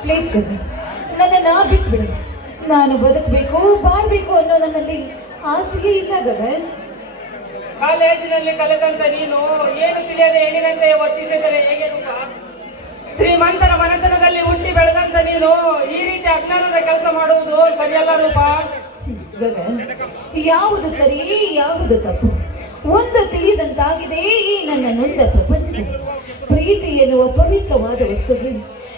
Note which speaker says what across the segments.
Speaker 1: Please ನಾ ಬಿಟ್ ಬಿಟ್ಬಿಡು. ನಾನು ಬದುಕಬೇಕು ಬಾಳ್ಬೇಕು ಅನ್ನೋ ನನ್ನಲ್ಲಿ ಆಸೆಗೆ ಗಗನ್.
Speaker 2: ಕಾಲೇಜಿನಲ್ಲಿ ಕಲಿತಂತ ನೀನು ಏನು ತಿಳಿಯದೆ ಹೇಳಿದಂತೆ ವರ್ತಿಸಿದರೆ ಹೇಗೆ ಶ್ರೀಮಂತನ ಶ್ರೀಮಂತರ ಮನೆತನದಲ್ಲಿ ಹುಟ್ಟಿ ಬೆಳೆದಂತ ನೀನು ಈ ರೀತಿ ಅಜ್ಞಾನದ ಕೆಲಸ ಮಾಡುವುದು ಸರಿಯಲ್ಲ ರೂಪ?
Speaker 1: ಯಾವುದು ಸರಿ ಯಾವುದು ತಪ್ಪು? ಒಂದು ತಿಳಿದಂತಾಗಿದೆ ಈ ನನ್ನ ನೊಂದ ಪ್ರಪಂಚದಲ್ಲಿ. ಪ್ರೀತಿ ಎನ್ನುವ ಪವಿತ್ರವಾದ ವಸ್ತುಗೆ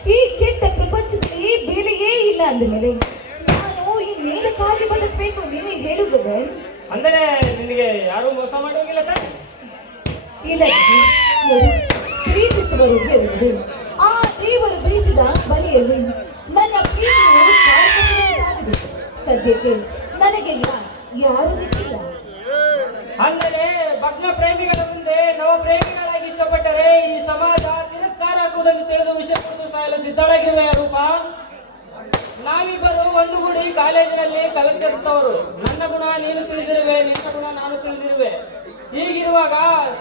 Speaker 1: ಈ ಕೆಟ್ಟ ಪ್ರಪಂಚದಲ್ಲಿ ಬೆಲೆಯೇ ಇಲ್ಲ ಅಂದಮೇಲೆ ನಾನು ಈ ಮೇಲಕ್ಕಾಗಿ ಬದುಕಬೇಕು ನೀವೇ ಹೇಳುತ್ತದೆ
Speaker 2: ಅಂದರೆ ನಿನಗೆ ಯಾರು ಮೋಸ ಮಾಡೋಂಗಿಲ್ಲ ತಾನೆ?
Speaker 1: ಇಲ್ಲ ಪ್ರೀತಿಸುವರು ಹೇಳುವುದು ಆ ದೇವರು ಪ್ರೀತಿದ ಬಲಿಯಲ್ಲಿ ನನ್ನ ಪ್ರೀತಿಯು. ಸದ್ಯಕ್ಕೆ ನನಗೆ ಯಾರು ಗೊತ್ತಿಲ್ಲ
Speaker 2: ಅಂದರೆ ಭಗ್ನ ಪ್ರೇಮಿಗಳ ಮುಂದೆ ನವ ಹಾಕುವುದನ್ನು ತಿಳಿದು ವಿಷಯ ಕುರಿತು ಸಾಯಲು ಸಿದ್ಧಳಾಗಿರುವೆ ರೂಪ ನಾವಿಬ್ಬರು ಒಂದುಗೂಡಿ ಕಾಲೇಜಿನಲ್ಲಿ ಕಲಿತಿರುತ್ತವರು ನನ್ನ ಗುಣ ನೀನು ತಿಳಿದಿರುವೆ ನಿನ್ನ ಗುಣ ನಾನು ತಿಳಿದಿರುವೆ. ಹೀಗಿರುವಾಗ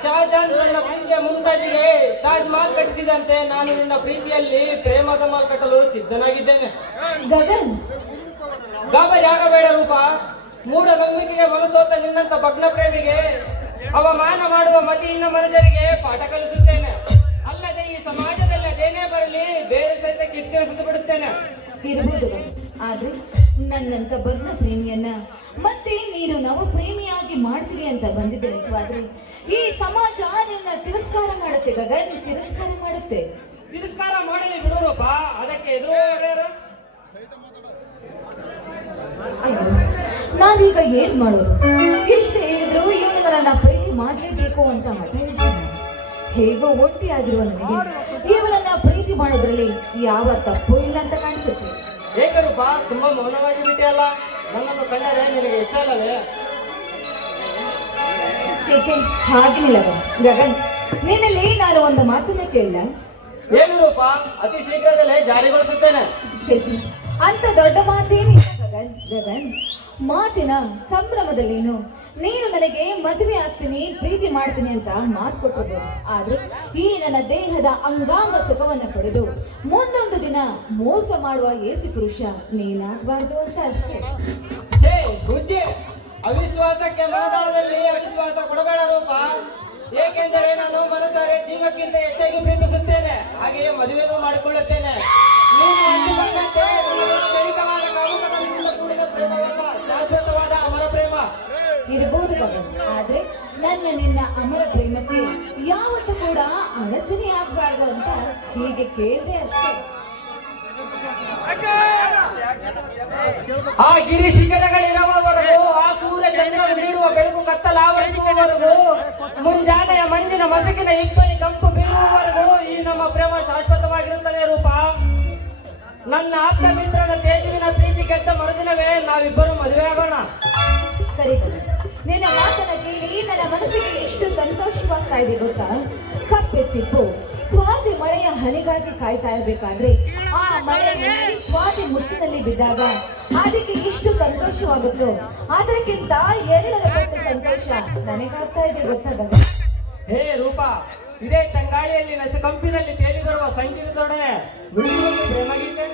Speaker 2: ಶಹಜಾನ್ ನನ್ನ ಮುಂದೆ ಮುಂತಾಜಿಗೆ ತಾಜ್ ಮಹಲ್ ಕಟ್ಟಿಸಿದಂತೆ ನಾನು ನಿನ್ನ ಪ್ರೀತಿಯಲ್ಲಿ ಪ್ರೇಮದ ಮಹಲ್ ಕಟ್ಟಲು ಸಿದ್ಧನಾಗಿದ್ದೇನೆ.
Speaker 1: ಗಗನ್.
Speaker 2: ಗಾಬರಿ ಆಗಬೇಡ ರೂಪ. ಮೂಢ ನಂಬಿಕೆಗೆ ಮನಸೋತ ನಿನ್ನಂತ ಭಗ್ನ ಪ್ರೇಮಿಗೆ ಅವಮಾನ ಮಾಡುವ ಮತಿಹೀನ ಮನುಜರಿಗೆ ಪಾಠ ಕಲಿಸುತ್ತೇನೆ. ಅಲ್ಲದೆ ಈ ಸಮಾಜದಲ್ಲಿ ಅದೇನೇ ಬರಲಿ ಬೇರೆ ಸಹಿತ ಕಿತ್ತೆಸೆದು ಬಿಡುತ್ತೇನೆ
Speaker 1: ಇರಬಹುದು. ಆದ್ರೆ ನನ್ನಂತ ಬದ್ನ ಪ್ರೇಮಿಯನ್ನ ಮತ್ತೆ ನೀನು ನವ ಪ್ರೇಮಿಯಾಗಿ ಮಾಡ್ತೀರಿ ಅಂತ ಬಂದಿದ್ದೆ ನಿಜವಾದ್ರೆ ಈ ಸಮಾಜ ನಿನ್ನ ತಿರಸ್ಕಾರ ಮಾಡುತ್ತೆ ಗಗನ್. ತಿರಸ್ಕಾರ ಮಾಡುತ್ತೆ.
Speaker 2: ತಿರಸ್ಕಾರ ಮಾಡಲಿ ಬಿಡೋರಪ್ಪ ರೂಪ. ಅದಕ್ಕೆ ಎದುರು
Speaker 1: ನಾನೀಗ ಏನ್ ಮಾಡೋದು? ಇಷ್ಟ ಹೇಳಿದ್ರು ಇವನಿಗೆ ನನ್ನ ಪ್ರೀತಿ ಮಾಡಲೇಬೇಕು ಅಂತ ಹಠ. ಹೇಗೋ ಒಂಟಿಯಾಗಿರುವ ನನಗೆ. ಇವನನ್ನ ಪ್ರೀತಿ ಮಾಡೋದ್ರಲ್ಲಿ ಯಾವ ತಪ್ಪು ಇಲ್ಲ ಅಂತ ಕಾಣಿಸುತ್ತೆ.
Speaker 2: ಏಕೆ ತುಂಬಾ ಮೌನವಾಗಿ ಬಿಟ್ಟಿಯಲ್ಲ? ನನ್ನನ್ನು ಕಂಡರೆ ನಿನಗೆ ಇಷ್ಟ ಅಲ್ಲವೇ?
Speaker 1: ಚೇಚೆ ಹಾಗಿಲ್ಲ ಗಗನ್. ಗಗನ್ ನಿನ್ನಲ್ಲಿ ನಾನು ಒಂದು ಮಾತನ್ನ ಕೇಳಲ್ಲ
Speaker 2: ಏನು ರೂಪ ಅತಿ ಶೀಘ್ರದಲ್ಲೇ ಜಾರಿಗೊಳಿಸುತ್ತೇನೆ.
Speaker 1: ಚೇಚೆ ಅಂತ ದೊಡ್ಡ ಮಾತೇನಿಲ್ಲ ಗಗನ್. ಗಗನ್ ಮಾತಿನ ಸಂಭ್ರಮದಲ್ಲಿನು ನೀನು. ನನಗೆ ಮದುವೆ ಆಗ್ತೀನಿ, ಪ್ರೀತಿ ಮಾಡ್ತೀನಿ ಅಂತ ಮಾತು ಕೊಟ್ಟರು ಆದ್ರೂ ಈ ನನ್ನ ದೇಹದ ಅಂಗಾಂಗ ಸುಖವನ್ನು ಪಡೆದು ಮುಂದೊಂದು ದಿನ ಮೋಸ ಮಾಡುವ ಏಸು ಪುರುಷ ನೀನಾಗಬಾರ್ದು ಅಂತ ಅಷ್ಟೇ.
Speaker 2: ಅವಿಶ್ವಾಸಕ್ಕೆ ಅವಿಶ್ವಾಸ ಕೊಡಬೇಡ ರೂಪ. ಏಕೆಂದರೆ ನಾನು ಮನಸಾರೆ ಜೀವಕ್ಕಿಂತ ಹೆಚ್ಚಾಗಿ ಪ್ರೀತಿಸುತ್ತೇನೆ. ಹಾಗೆಯೇ ಮದುವೆನೂ ಮಾಡಿಕೊಳ್ಳುತ್ತೇನೆ.
Speaker 1: ಇರಬಹುದು ಆದರೆ ಆದ್ರೆ ನನ್ನ ನಿನ್ನ ಅಮರ ಪ್ರೇಮಕ್ಕೆ ಯಾವತ್ತೂ ಕೂಡ ಅಡಚಣೆ ಆಗಬಾರ್ದು ಅಂತ ಹೀಗೆ ಕೇಳಿದೆ ಅಷ್ಟೇ.
Speaker 2: ಆ ಗಿರಿ ಶಿಖರಗಳಿರುವವರೆಗೂ ಆ ಸೂರ್ಯ ಚಂದ್ರ ನೀಡುವ ಬೆಳಕು ಕತ್ತಲಾವರಿಸುವವರೆಗೂ ಮುಂಜಾನೆಯ ಮಂಜಿನ ಮಸಕಿನ ಇಬ್ಬನಿ ಕಂಪು ಬೀಳುವವರೆಗೂ ಈ ನಮ್ಮ ಪ್ರೇಮ ಶಾಶ್ವತವಾಗಿರುತ್ತದೆ ರೂಪ. ನನ್ನ ಆತ್ಮ ಮಿತ್ರನ ತೇಜುವಿನ ಪ್ರೀತಿ ಗೆದ್ದ ಮರುದಿನವೇ ನಾವಿಬ್ಬರು ಮದುವೆ ಆಗೋಣ.
Speaker 1: ಸರಿ. ನಿನ್ನ ಮಾತನ್ನ ಕೇಳಿ, ನನ್ನ ಮನಸ್ಸಿಗೆ ಎಷ್ಟು ಸಂತೋಷವಾಗ್ತಾ ಇದೆ ಗೊತ್ತಾ? ಕಪ್ಪೆ ಚಿಪ್ಪು, ಸ್ವಾತಿ ಮಳೆಯ ಹನಿಗಾಗಿ ಕಾಯ್ತಾ ಇರ್ಬೇಕಾದ್ರೆ ಆ ಮಳೆ ಸ್ವಾತಿ ಮುತ್ತಿನಲ್ಲಿ ಬಿದ್ದಾಗ ಅದಕ್ಕೆ ಎಷ್ಟು ಸಂತೋಷವಾಗುತ್ತೋ? ಅದಕ್ಕಿಂತ ಎರಡರ ಪಟ್ಟು ಸಂತೋಷ ನನಗಾಗ್ತಾ ಇದೆ ಗೊತ್ತಾಗ?
Speaker 2: ಹೇ ರೂಪ, ಇದೇ ತಂಗಾಳಿಯಲ್ಲಿ ನಸು ಕಂಪಿನಲ್ಲಿ ತೇಲಿ ಬರುವ ಸಂಗೀತದೊಡನೆ ಪ್ರೇಮಗೀತೆ ಪ್ರೇಮ ಗೀತೆ?